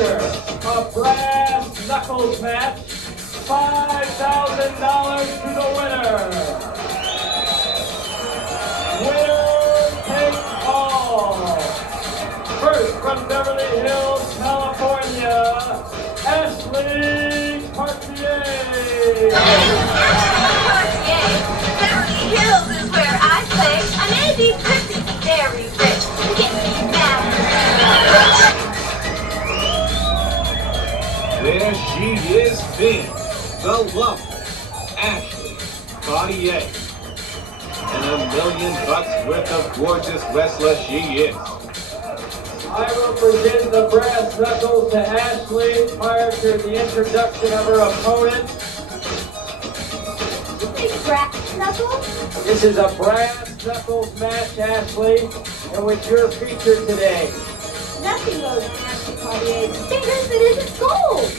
feature a brass knuckles match. $5,000 to the winner. Winner takes all. First from Beverly Hills, California, Ashley Cartier. Beverly Hills is where I play. I may be pretty, very rich. Get me mad. There she is, being the lovely Ashley Cartier. And $1 million worth of gorgeous wrestler she is. I will present the brass knuckles to Ashley prior to the introduction of her opponent. Brass knuckles? This is a brass knuckles match, Ashley, and with your feature today. Nothing goes in Ashley Cartier's fingers that isn't gold.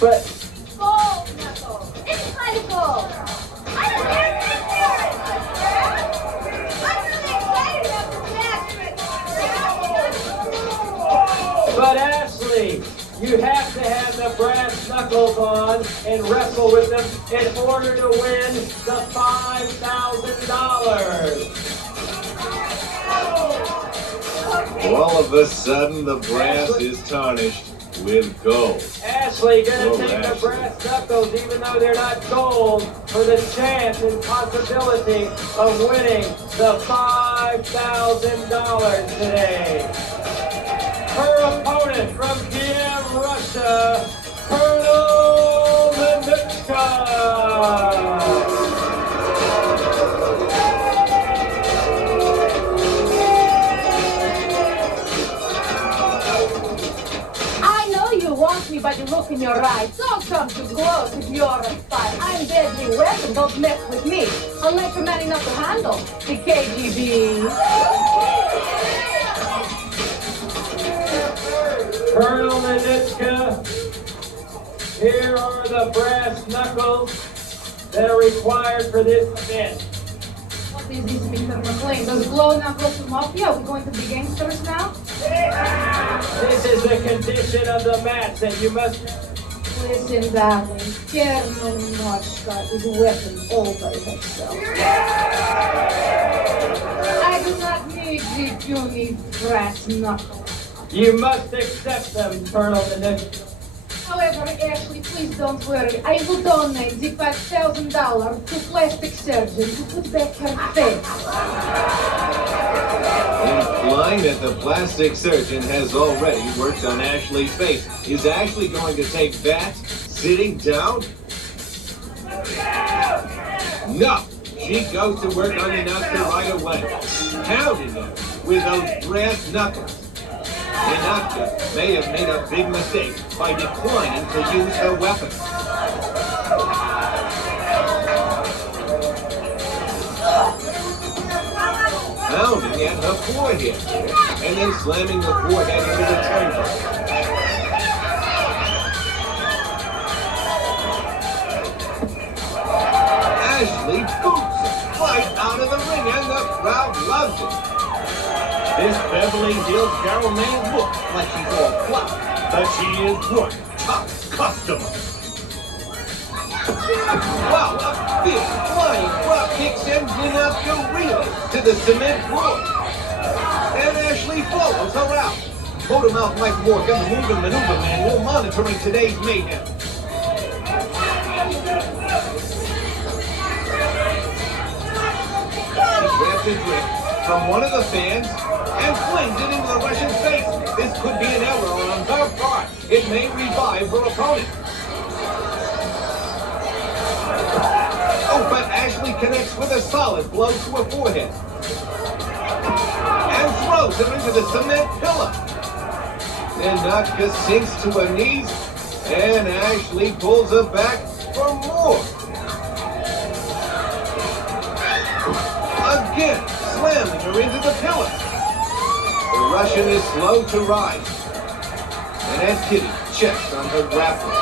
But Gold knuckles. It's kind of gold. I don't have to hear it. I'm really excited about the match. But Ashley, you have to have the brass knuckles on and wrestle with them in order to win the $5,000. All of a sudden, the brass is tarnished with gold. Ashley gonna Oh, take the Ashley. brass knuckles, even though they're not gold, for the chance and possibility of winning the $5,000 today. Her opponent from Kiev, Russia, Colonel Ninotchka. I know you want me by the look in your eyes. Don't come too close if you're on fire. I'm deadly weapon. Don't mess with me unless you're man enough to handle the KGB. Colonel Ninotchka, here are the brass knuckles that are required for this event. What is this, Mr. McLean? Does glow knuckles to mafia? Are we going to be gangsters now? This is the condition of the match that you must... Listen, darling. Colonel Ninotchka is a weapon all by himself. I do not need the puny brass knuckles. You must accept them, Colonel Ninotchka. However, Ashley, please don't worry. I will donate the $5,000 to plastic surgeon to put back her face. Implying that the plastic surgeon has already worked on Ashley's face. Is Ashley going to take that sitting down? No! She goes to work on Ninotchka right away, pounding him with those brass knuckles. Ninotchka may have made a big mistake by declining to use her weapon. Pounding at her forehead, and then slamming the forehead into the turnbuckle. Ashley boots her right out of the ring, and the crowd loves it. This Beverly Hills Carol may look like she's all flat, but she is one top customer. Wow, a big flying drop kick sends Ninotchka reeling to the cement floor. And Ashley follows her out. Motormouth Mike Morgan, the moving maneuver man, will monitoring today's mayhem. She grabs a drink from one of the fans and flings it into the Russian's face. This could be an error on her part. It may revive her opponent. Oh, but Ashley connects with a solid blow to her forehead. And throws her into the cement pillar. Ninotchka sinks to her knees, and Ashley pulls her back for more. Again, slamming her into the pillar. The Russian is slow to rise. And Aunt Kitty checks on her grappling.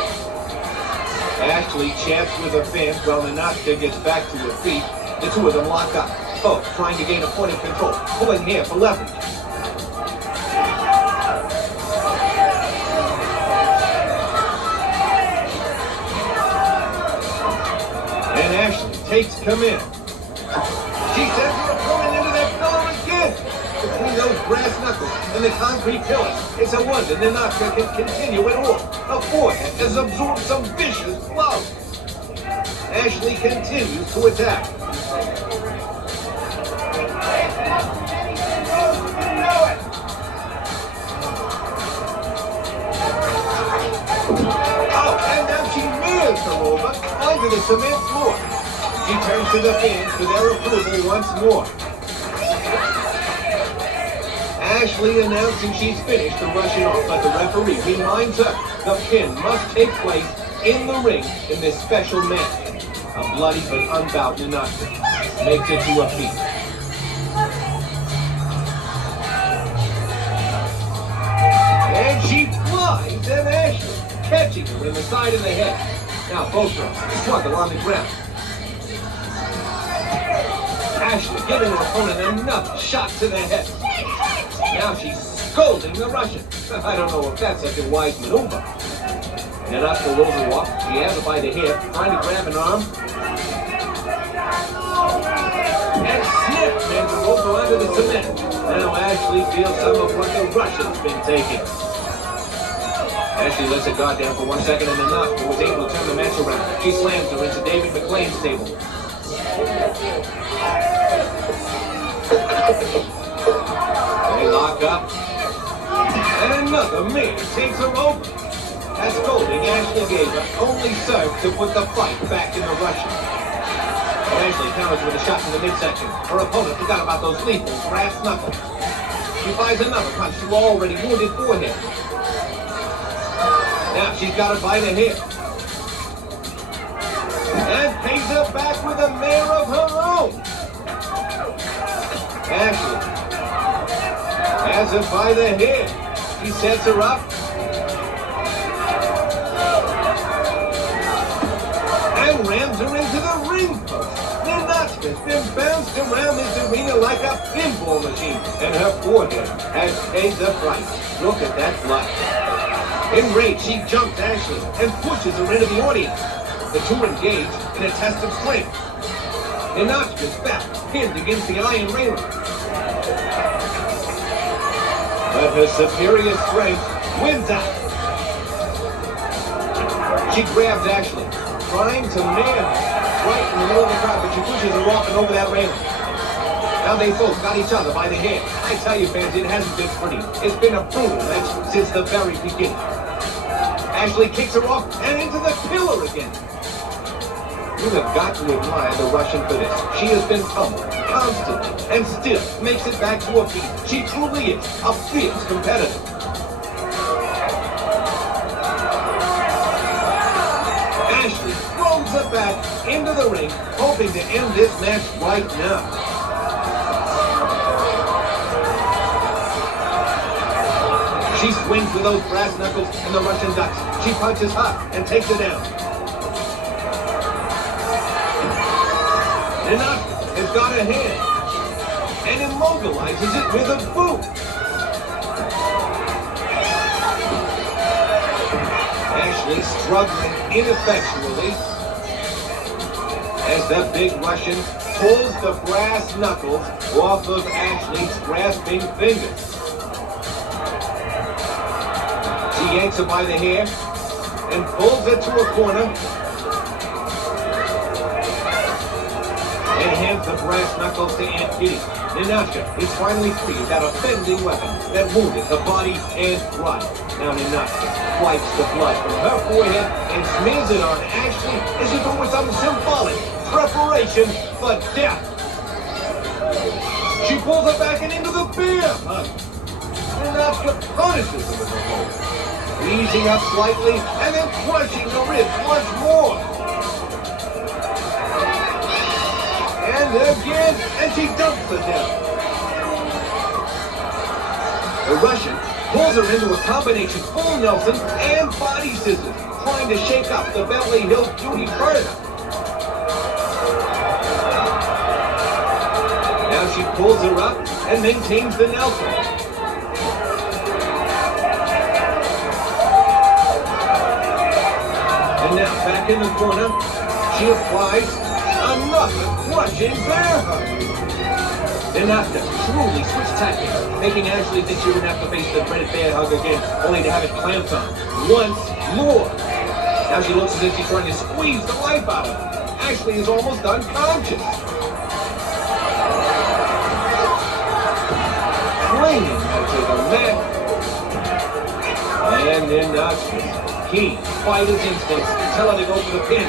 Ashley chats with her fans while Ninotchka gets back to her feet. The two of them lock up, both trying to gain a point of control, pulling hair for leverage. takes command. She sends her opponent into that pillar again. Between those brass knuckles and the concrete pillars, it's a wonder Ninotchka can continue at all. Her forehead has absorbed some vicious blows. Ashley continues to attack. Oh, and now she mirrors her over onto the cement floor. She turns to the fans for their approval once more. Ashley announcing she's finished and rushing off, but the referee reminds her the pin must take place in the ring in this special match. A bloody but unbowed Ninotchka makes it to her feet. And she flies at Ashley, catching her in the side of the head. Now both girls struggle on the ground. Ashley giving her opponent another shot to the head. Now she's scolding the Russian. I don't know if that's such a wise maneuver. Ninotchka rolls her off. She has her by the hip, trying to grab an arm. And snip, man, to rope her under the cement. Now Ashley feels some of what the Russian's been taking. Ashley lets her guard down for 1 second, and Ninotchka was able to turn the match around. She slams her into David McLean's table. They lock up. And another man takes her over. That scolding Ashley gave her only served to put the fight back in the Russian. Ashley counters with a shot in the midsection. Her opponent forgot about those lethal brass knuckles. She fires another punch to her already wounded forehead. Now she's got her by the hip. And pays her back with a mare of her own. Ashley has her by the head. She sets her up. And rams her into the ring post. Ninotchka's been bounced around this arena like a pinball machine, and her forehead has paid the price. Look at that blood. Enraged, she jumps Ashley and pushes her into the audience. The two engage in a test of strength. Ninotchka's back pinned against the iron railing. But her superior strength wins out. She grabs Ashley, trying to man her right in the middle of the crowd, but she pushes her off and over that railing. Now they both got each other by the hair. I tell you, fans, it hasn't been pretty. It's been a brutal match since the very beginning. Ashley kicks her off and into the pillar again. You have got to admire the Russian for this. She has been pummeled constantly and still makes it back to her feet. She truly is a fierce competitor. Ashley throws her back into the ring, hoping to end this match right now. She swings with those brass knuckles and the Russian ducks. She punches hard and takes her down. Ninotchka has got a hand and immobilizes it with a boot. Ashley struggling ineffectually as the big Russian pulls the brass knuckles off of Ashley's grasping fingers. She yanks her by the hair and pulls her to a corner and hands the brass knuckles to Aunt Kitty. Ninotchka is finally free of that offending weapon that wounded her body and blood. Now Ninotchka wipes the blood from her forehead and smears it on Ashley as if it was some symbolic preparation for death. She pulls her back and into the beer hug. Ninotchka punishes her with a hold, easing up slightly and then crushing the ribs once more. And again, and she dumps her down. The Russian pulls her into a combination full Nelson and body scissors, trying to shake up the Beverly Hills beauty further. Now she pulls her up and maintains the Nelson. And now back in the corner, she applies Another crushing bear hug. Ninotchka truly switched tactics, making Ashley think she wouldn't have to face the dreaded bear hug again, only to have it clamped on once more. Now she looks as if she's trying to squeeze the life out of her. Ashley is almost unconscious. Clinging to the mat. And Ninotchka's keen fighter's instincts tell her to go for the pin.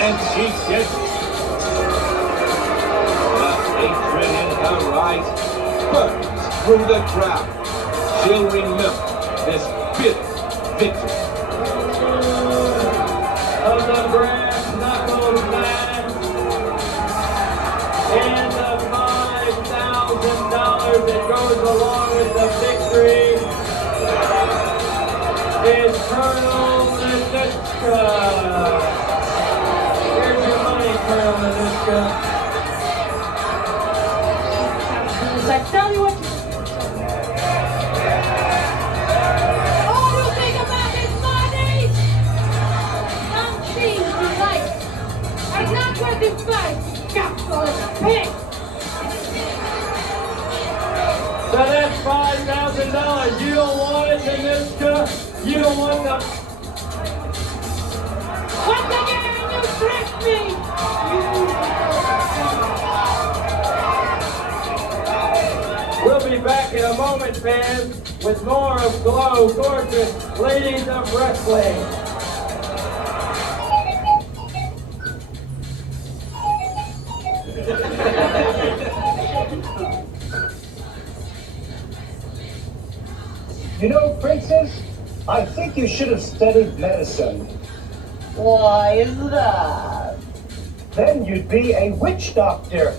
And she gets it. The hatred in her eyes burns through the crowd. She'll remember this bitter victory. Of the brass knuckles match and the $5,000 that goes along with the victory is Colonel Ninotchka. Here's your money, Colonel Ninotchka. I tell you what. All you think about is money. Some things you like are not worth the price. Knuckle is a pig. So that's $5,000. You don't want it, Ninotchka? You don't want the... Once again, you tricked me. We'll be back in a moment, fans, with more of Glow, gorgeous ladies of wrestling. You know, Princess, I think you should have studied medicine. Why is that? Then you'd be a witch doctor.